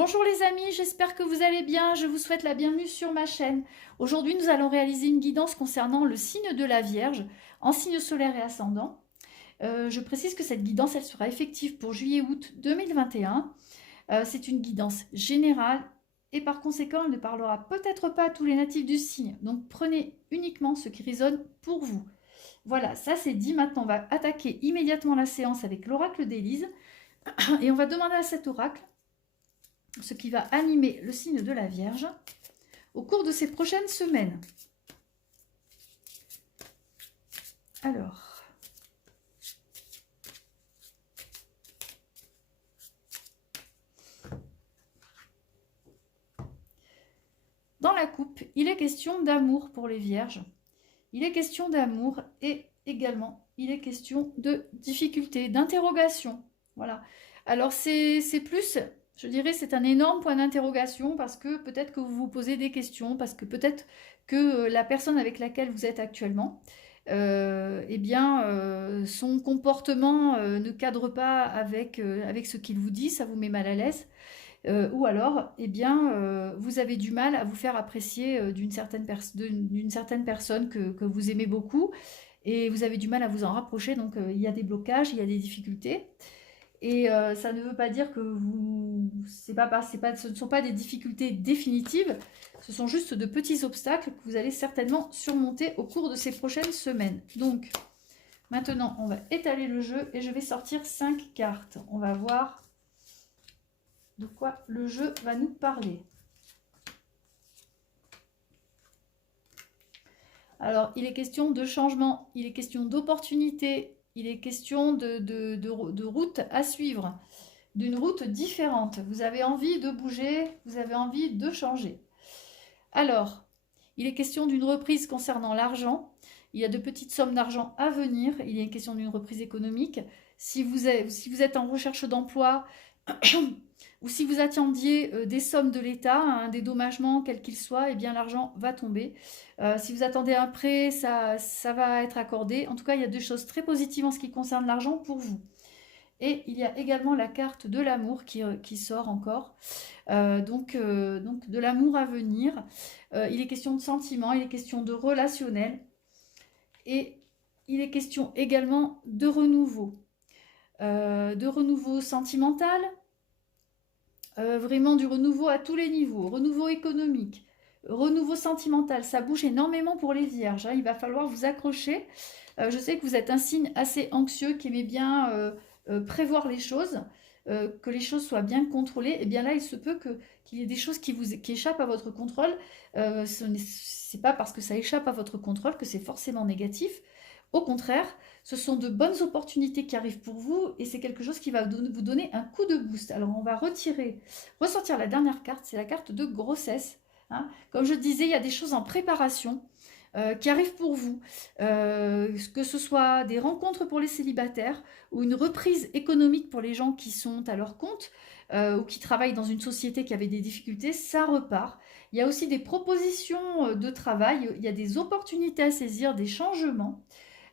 Bonjour les amis, j'espère que vous allez bien, je vous souhaite la bienvenue sur ma chaîne. Aujourd'hui nous allons réaliser une guidance concernant le signe de la Vierge, en signe solaire et ascendant. Je précise que cette guidance elle sera effective pour juillet-août 2021. C'est une guidance générale et par conséquent elle ne parlera peut-être pas à tous les natifs du signe. Donc prenez uniquement ce qui résonne pour vous. Voilà, ça c'est dit, maintenant on va attaquer immédiatement la séance avec l'oracle d'Élise et on va demander à cet oracle ce qui va animer le signe de la Vierge au cours de ces prochaines semaines. Alors, dans la coupe, il est question d'amour pour les Vierges. Il est question d'amour et également, il est question de difficultés, d'interrogation. Voilà. Alors, c'est plus, je dirais, c'est un énorme point d'interrogation parce que peut-être que vous vous posez des questions, parce que peut-être que la personne avec laquelle vous êtes actuellement, son comportement ne cadre pas avec ce qu'il vous dit, ça vous met mal à l'aise. Ou alors, vous avez du mal à vous faire apprécier d'une certaine personne que vous aimez beaucoup et vous avez du mal à vous en rapprocher, donc il y a des blocages, il y a des difficultés. Et ça ne veut pas dire que ce ne sont pas des difficultés définitives, ce sont juste de petits obstacles que vous allez certainement surmonter au cours de ces prochaines semaines. Donc, maintenant, on va étaler le jeu et je vais sortir 5 cartes. On va voir de quoi le jeu va nous parler. Alors, il est question de changement, il est question d'opportunité, il est question de route à suivre, d'une route différente. Vous avez envie de bouger, vous avez envie de changer. Alors, il est question d'une reprise concernant l'argent. Il y a de petites sommes d'argent à venir. Il y a une question d'une reprise économique. Si vous êtes en recherche d'emploi, ou si vous attendiez des sommes de l'État, un dédommagement quel qu'il soit, eh bien l'argent va tomber. Si vous attendez un prêt, ça va être accordé. En tout cas, il y a deux choses très positives en ce qui concerne l'argent pour vous. Et il y a également la carte de l'amour qui sort encore. Donc de l'amour à venir. Il est question de sentiments, il est question de relationnel. Et il est question également de renouveau. De renouveau sentimental, vraiment du renouveau à tous les niveaux, renouveau économique, renouveau sentimental, ça bouge énormément pour les vierges, hein. Il va falloir vous accrocher. Je sais que vous êtes un signe assez anxieux qui aimait bien prévoir les choses, que les choses soient bien contrôlées. Et bien là, il se peut qu'il y ait des choses qui échappent à votre contrôle. Ce n'est pas parce que ça échappe à votre contrôle que c'est forcément négatif. Au contraire, ce sont de bonnes opportunités qui arrivent pour vous et c'est quelque chose qui va vous donner un coup de boost. Alors on va ressortir la dernière carte, c'est la carte de grossesse, hein. Comme je disais, il y a des choses en préparation qui arrivent pour vous, que ce soit des rencontres pour les célibataires ou une reprise économique pour les gens qui sont à leur compte ou qui travaillent dans une société qui avait des difficultés, ça repart. Il y a aussi des propositions de travail, il y a des opportunités à saisir, des changements.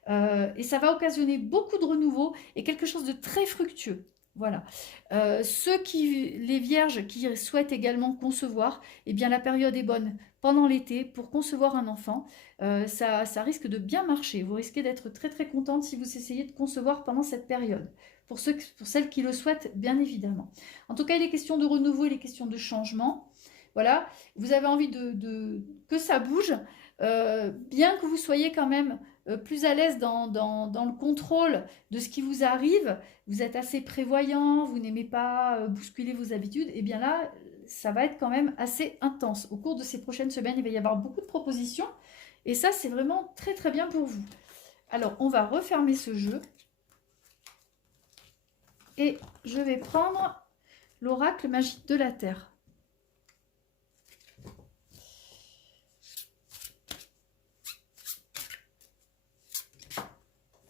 Et ça va occasionner beaucoup de renouveau et quelque chose de très fructueux. Voilà. Les vierges qui souhaitent également concevoir, eh bien la période est bonne pendant l'été pour concevoir un enfant. Ça risque de bien marcher. Vous risquez d'être très très contente si vous essayez de concevoir pendant cette période. Pour celles qui le souhaitent, bien évidemment. En tout cas, il est question de renouveau, il est question de changement. Voilà. Vous avez envie que ça bouge, bien que vous soyez quand même plus à l'aise dans le contrôle de ce qui vous arrive, vous êtes assez prévoyant, vous n'aimez pas bousculer vos habitudes, et bien là, ça va être quand même assez intense. Au cours de ces prochaines semaines, il va y avoir beaucoup de propositions, et ça, c'est vraiment très très bien pour vous. Alors, on va refermer ce jeu, et je vais prendre l'oracle magique de la Terre.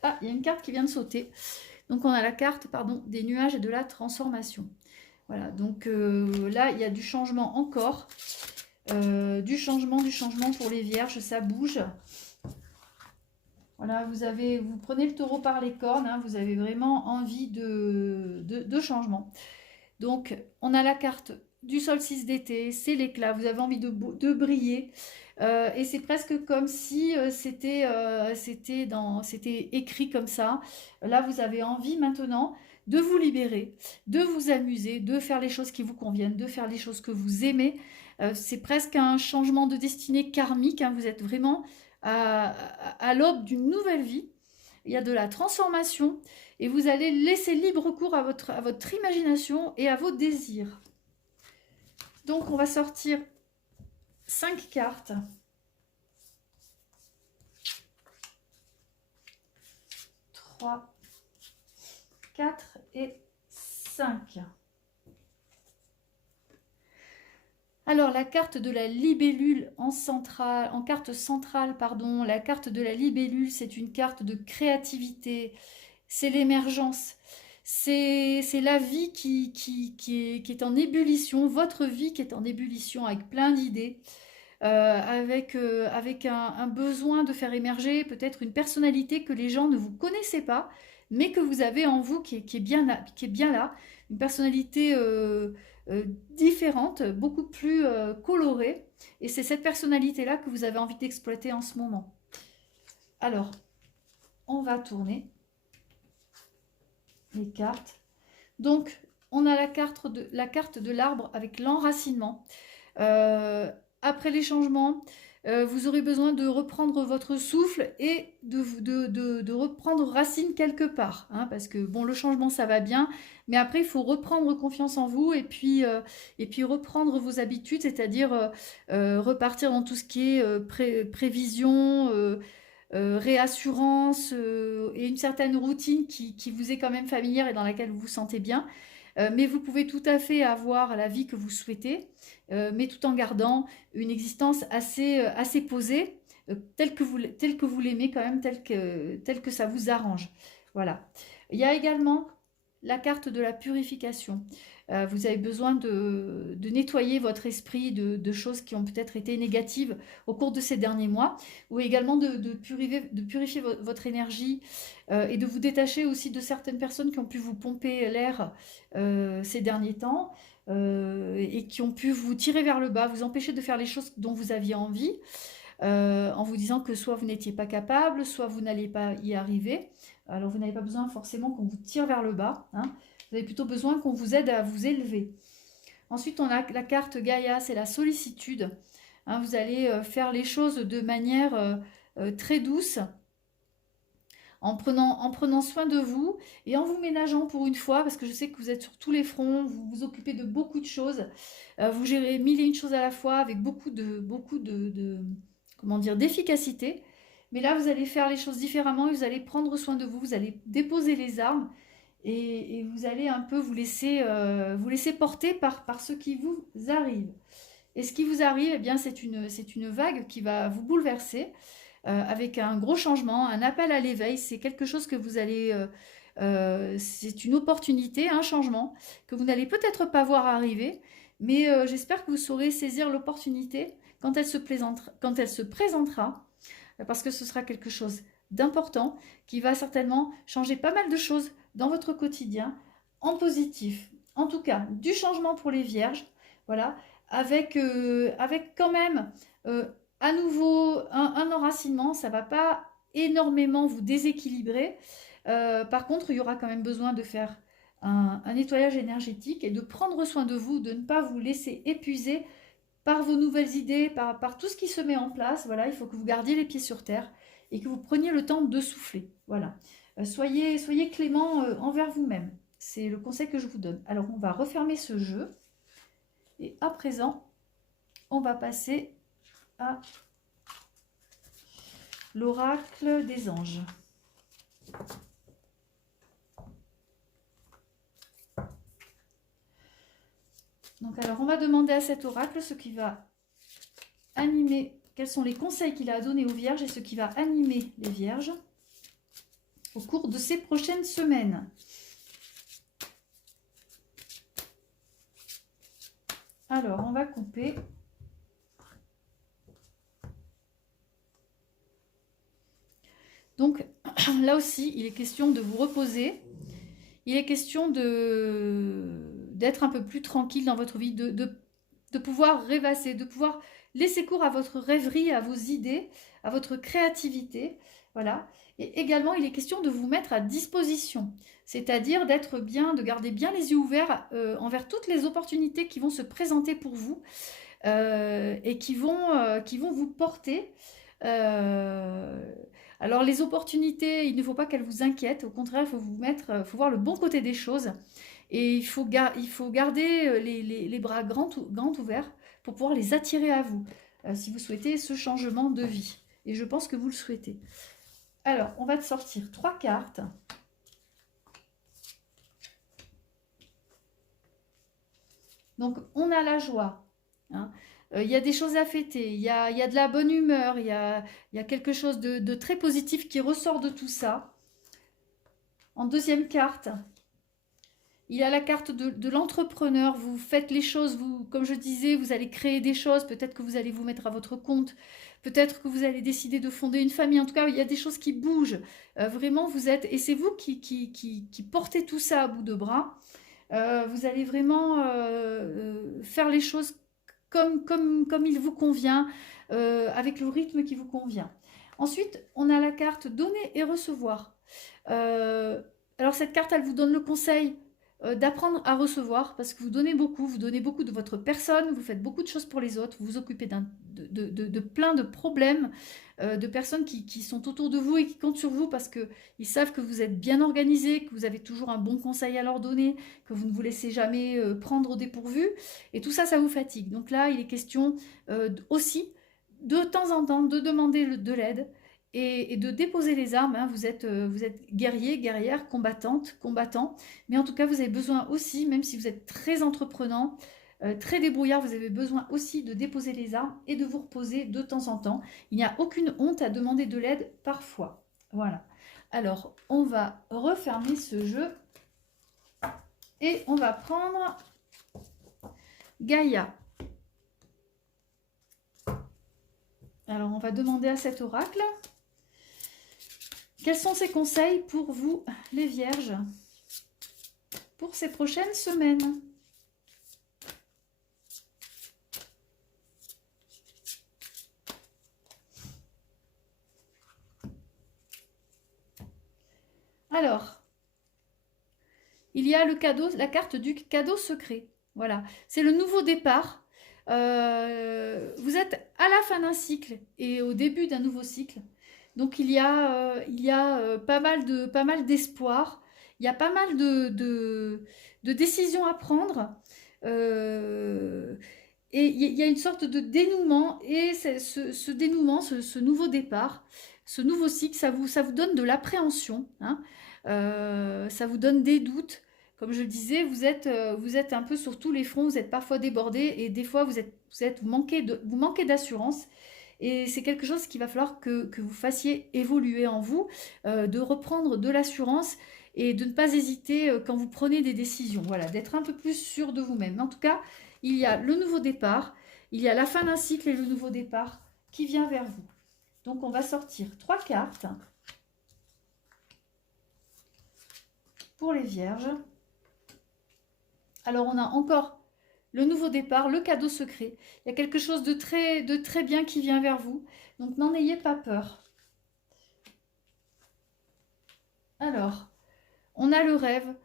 Ah, il y a une carte qui vient de sauter. Donc on a la carte, pardon, des nuages et de la transformation. Voilà, donc là, il y a du changement encore. Du changement pour les vierges, ça bouge. Voilà, vous prenez le taureau par les cornes, hein, vous avez vraiment envie de changement. Donc, on a la carte du solstice d'été, c'est l'éclat, vous avez envie de briller. Et c'est presque comme si c'était écrit comme ça. Là, vous avez envie maintenant de vous libérer, de vous amuser, de faire les choses qui vous conviennent, de faire les choses que vous aimez. C'est presque un changement de destinée karmique, hein. Vous êtes vraiment à l'aube d'une nouvelle vie. Il y a de la transformation et vous allez laisser libre cours à votre imagination et à vos désirs. Donc, on va sortir 5 cartes. 3, 4 et 5. Alors, la carte de la libellule en carte centrale, pardon, la carte de la libellule, c'est une carte de créativité, c'est l'émergence, c'est la vie qui est en ébullition, votre vie qui est en ébullition avec plein d'idées, avec un besoin de faire émerger peut-être une personnalité que les gens ne vous connaissaient pas, mais que vous avez en vous qui est bien là, une personnalité différente, beaucoup plus colorée, et c'est cette personnalité-là que vous avez envie d'exploiter en ce moment. Alors, on va tourner les cartes. Donc, on a la carte de l'arbre avec l'enracinement. Après les changements, vous aurez besoin de reprendre votre souffle et de reprendre racine quelque part, hein, parce que bon, le changement ça va bien, mais après il faut reprendre confiance en vous et puis reprendre vos habitudes, c'est-à-dire repartir dans tout ce qui est prévision, réassurance et une certaine routine qui vous est quand même familière et dans laquelle vous vous sentez bien. Mais vous pouvez tout à fait avoir la vie que vous souhaitez, mais tout en gardant une existence assez posée, telle que vous l'aimez quand même, telle que ça vous arrange. Voilà. Il y a également la carte de la purification. Vous avez besoin de nettoyer votre esprit de choses qui ont peut-être été négatives au cours de ces derniers mois, ou également de purifier votre énergie et de vous détacher aussi de certaines personnes qui ont pu vous pomper l'air ces derniers temps et qui ont pu vous tirer vers le bas, vous empêcher de faire les choses dont vous aviez envie, en vous disant que soit vous n'étiez pas capable, soit vous n'alliez pas y arriver. Alors vous n'avez pas besoin forcément qu'on vous tire vers le bas, hein. Vous avez plutôt besoin qu'on vous aide à vous élever. Ensuite, on a la carte Gaïa, c'est la sollicitude. Hein, vous allez faire les choses de manière très douce, en prenant soin de vous et en vous ménageant pour une fois, parce que je sais que vous êtes sur tous les fronts, vous vous occupez de beaucoup de choses, vous gérez mille et une choses à la fois avec beaucoup de comment dire, d'efficacité. Mais là, vous allez faire les choses différemment, vous allez prendre soin de vous, vous allez déposer les armes et vous allez un peu vous laisser porter par ce qui vous arrive. Et ce qui vous arrive, eh bien, c'est une vague qui va vous bouleverser avec un gros changement, un appel à l'éveil. C'est quelque chose que vous allez... c'est une opportunité, un changement que vous n'allez peut-être pas voir arriver, mais j'espère que vous saurez saisir l'opportunité quand elle se présentera, parce que ce sera quelque chose d'important qui va certainement changer pas mal de choses dans votre quotidien en positif. En tout cas, du changement pour les vierges, voilà, avec quand même à nouveau un enracinement. Ça ne va pas énormément vous déséquilibrer. Par contre, il y aura quand même besoin de faire un nettoyage énergétique et de prendre soin de vous, de ne pas vous laisser épuiser par vos nouvelles idées, par tout ce qui se met en place. Voilà, il faut que vous gardiez les pieds sur terre et que vous preniez le temps de souffler. Voilà. Soyez clément envers vous-même. C'est le conseil que je vous donne. Alors, on va refermer ce jeu. Et à présent, on va passer à l'oracle des anges. Donc, alors, on va demander à cet oracle ce qui va animer, quels sont les conseils qu'il a à donner aux vierges et ce qui va animer les vierges au cours de ces prochaines semaines. Alors, on va couper. Donc, là aussi, il est question de vous reposer. Il est question d'être un peu plus tranquille dans votre vie, de pouvoir rêvasser, de pouvoir laisser cours à votre rêverie, à vos idées, à votre créativité. Voilà. Et également, il est question de vous mettre à disposition, c'est-à-dire d'être bien, de garder bien les yeux ouverts envers toutes les opportunités qui vont se présenter pour vous et qui vont vous porter. Alors les opportunités, il ne faut pas qu'elles vous inquiètent, au contraire, il faut faut voir le bon côté des choses et il faut garder les bras grands ouverts pour pouvoir les attirer à vous si vous souhaitez ce changement de vie. Et je pense que vous le souhaitez. Alors, on va te sortir 3 cartes. Donc, on a la joie. Hein. Il y a des choses à fêter, il y a de la bonne humeur, il y a quelque chose de très positif qui ressort de tout ça. En deuxième carte, il y a la carte de l'entrepreneur. Vous faites les choses, comme je disais, vous allez créer des choses. Peut-être que vous allez vous mettre à votre compte. Peut-être que vous allez décider de fonder une famille. En tout cas, il y a des choses qui bougent. Vraiment, vous êtes... Et c'est vous qui portez tout ça à bout de bras. Vous allez vraiment faire les choses comme il vous convient, avec le rythme qui vous convient. Ensuite, on a la carte donner et recevoir. Alors cette carte, elle vous donne le conseil d'apprendre à recevoir, parce que vous donnez beaucoup de votre personne, vous faites beaucoup de choses pour les autres, vous vous occupez de plein de problèmes, de personnes qui sont autour de vous et qui comptent sur vous parce qu'ils savent que vous êtes bien organisé, que vous avez toujours un bon conseil à leur donner, que vous ne vous laissez jamais prendre au dépourvu, et tout ça, ça vous fatigue. Donc là, il est question aussi, de temps en temps, de demander de l'aide, et de déposer les armes. Hein. Vous êtes guerrier, guerrière, combattante, combattant. Mais en tout cas, vous avez besoin aussi, même si vous êtes très entreprenant, très débrouillard, vous avez besoin aussi de déposer les armes et de vous reposer de temps en temps. Il n'y a aucune honte à demander de l'aide parfois. Voilà. Alors, on va refermer ce jeu et on va prendre Gaïa. Alors, on va demander à cet oracle... Quels sont ces conseils pour vous, les vierges, pour ces prochaines semaines? Alors, il y a le cadeau, la carte du cadeau secret. Voilà, c'est le nouveau départ. Vous êtes à la fin d'un cycle et au début d'un nouveau cycle. Donc il y a pas mal d'espoir, il y a pas mal de décisions à prendre, et il y a une sorte de dénouement, et ce dénouement, ce nouveau départ, ce nouveau cycle, ça vous donne de l'appréhension, hein, ça vous donne des doutes. Comme je le disais, vous êtes un peu sur tous les fronts, vous êtes parfois débordé, et des fois vous manquez d'assurance. Et c'est quelque chose qu'il va falloir que vous fassiez évoluer en vous, de reprendre de l'assurance et de ne pas hésiter quand vous prenez des décisions. Voilà, d'être un peu plus sûr de vous-même. En tout cas, il y a le nouveau départ, il y a la fin d'un cycle et le nouveau départ qui vient vers vous. Donc, on va sortir 3 cartes pour les vierges. Alors, on a encore... le nouveau départ, le cadeau secret. Il y a quelque chose de très bien qui vient vers vous. Donc, n'en ayez pas peur. Alors, on a le rêve.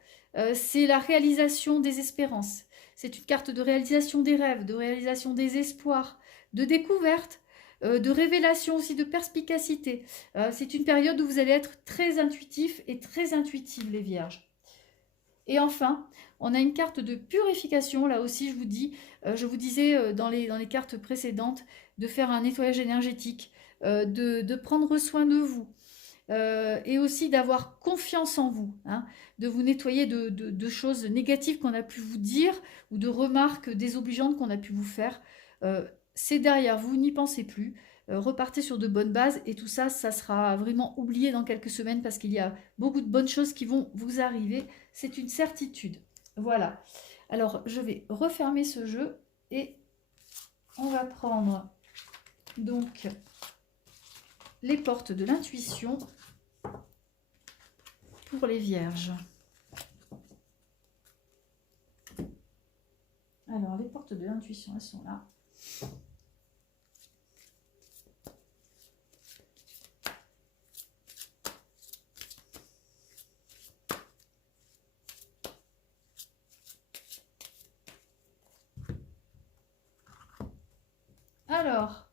C'est la réalisation des espérances. C'est une carte de réalisation des rêves, de réalisation des espoirs, de découverte, de révélation aussi, de perspicacité. C'est une période où vous allez être très intuitif et très intuitive, les vierges. Et enfin, on a une carte de purification. Là aussi, je vous disais dans les cartes précédentes de faire un nettoyage énergétique, de prendre soin de vous et aussi d'avoir confiance en vous, hein, de vous nettoyer de choses négatives qu'on a pu vous dire ou de remarques désobligeantes qu'on a pu vous faire. C'est derrière vous, n'y pensez plus. Repartez sur de bonnes bases et tout ça, ça sera vraiment oublié dans quelques semaines parce qu'il y a beaucoup de bonnes choses qui vont vous arriver. C'est une certitude. Voilà. Alors, je vais refermer ce jeu et on va prendre donc les portes de l'intuition pour les vierges. Alors, les portes de l'intuition, elles sont là. Alors,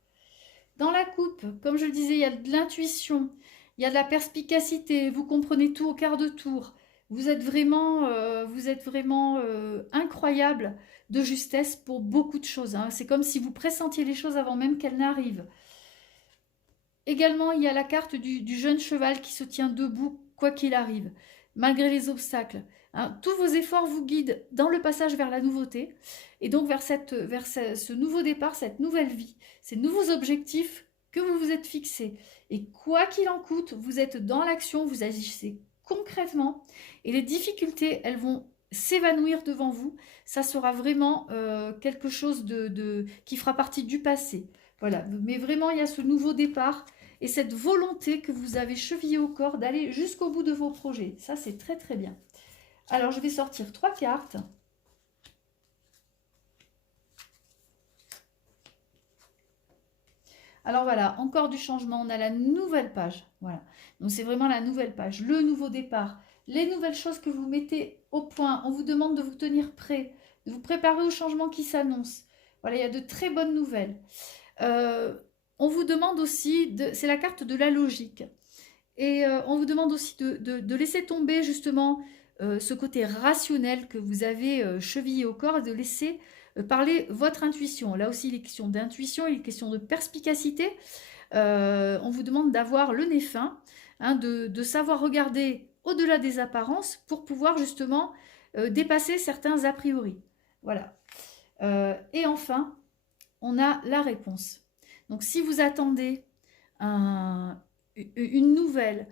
dans la coupe, comme je le disais, il y a de l'intuition, il y a de la perspicacité, vous comprenez tout au quart de tour. Vous êtes vraiment incroyable de justesse pour beaucoup de choses, hein. C'est comme si vous pressentiez les choses avant même qu'elles n'arrivent. Également, il y a la carte du jeune cheval qui se tient debout, quoi qu'il arrive, malgré les obstacles, hein. Tous vos efforts vous guident dans le passage vers la nouveauté, et donc vers ce nouveau départ, cette nouvelle vie, ces nouveaux objectifs que vous vous êtes fixés. Et quoi qu'il en coûte, vous êtes dans l'action, vous agissez concrètement, et les difficultés, elles vont s'évanouir devant vous. Ça sera vraiment quelque chose qui fera partie du passé. Voilà, mais vraiment, il y a ce nouveau départ et cette volonté que vous avez chevillée au corps d'aller jusqu'au bout de vos projets. Ça, c'est très très bien. Alors, je vais sortir 3 cartes. Alors voilà, encore du changement, on a la nouvelle page. Voilà, donc c'est vraiment la nouvelle page, le nouveau départ, les nouvelles choses que vous mettez au point. On vous demande de vous tenir prêt, de vous préparer au changement qui s'annonce. Voilà, il y a de très bonnes nouvelles. On vous demande aussi, c'est la carte de la logique, et on vous demande aussi de laisser tomber justement ce côté rationnel que vous avez chevillé au corps et de laisser parler votre intuition. Là aussi, il est question d'intuition, il est question de perspicacité. On vous demande d'avoir le nez fin, hein, de savoir regarder au-delà des apparences pour pouvoir justement dépasser certains a priori. Voilà. Et enfin, on a la réponse. Donc, si vous attendez une nouvelle,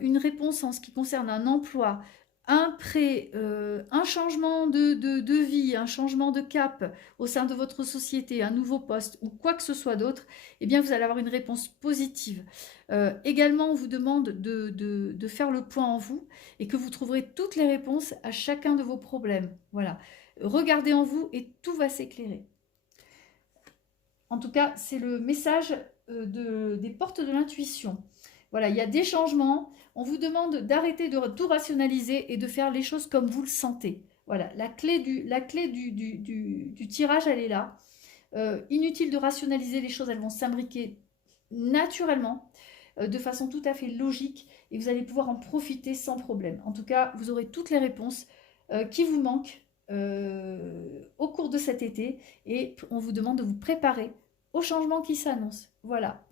une réponse en ce qui concerne un emploi, un prêt, un changement de vie, un changement de cap au sein de votre société, un nouveau poste ou quoi que ce soit d'autre, eh bien, vous allez avoir une réponse positive. Également, on vous demande de faire le point en vous et que vous trouverez toutes les réponses à chacun de vos problèmes. Voilà. Regardez en vous et tout va s'éclairer. En tout cas, c'est le message des portes de l'intuition. Voilà, il y a des changements. On vous demande d'arrêter de tout rationaliser et de faire les choses comme vous le sentez. Voilà, la clé du tirage, elle est là. Inutile de rationaliser les choses, elles vont s'imbriquer naturellement, de façon tout à fait logique, et vous allez pouvoir en profiter sans problème. En tout cas, vous aurez toutes les réponses qui vous manquent au cours de cet été, et on vous demande de vous préparer au changement qui s'annonce. Voilà.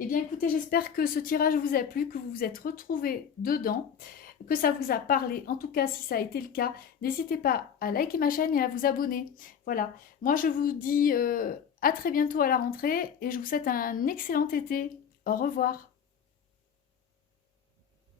Eh bien écoutez, j'espère que ce tirage vous a plu, que vous vous êtes retrouvés dedans, que ça vous a parlé. En tout cas, si ça a été le cas, n'hésitez pas à liker ma chaîne et à vous abonner. Voilà. Moi, je vous dis à très bientôt à la rentrée et je vous souhaite un excellent été. Au revoir.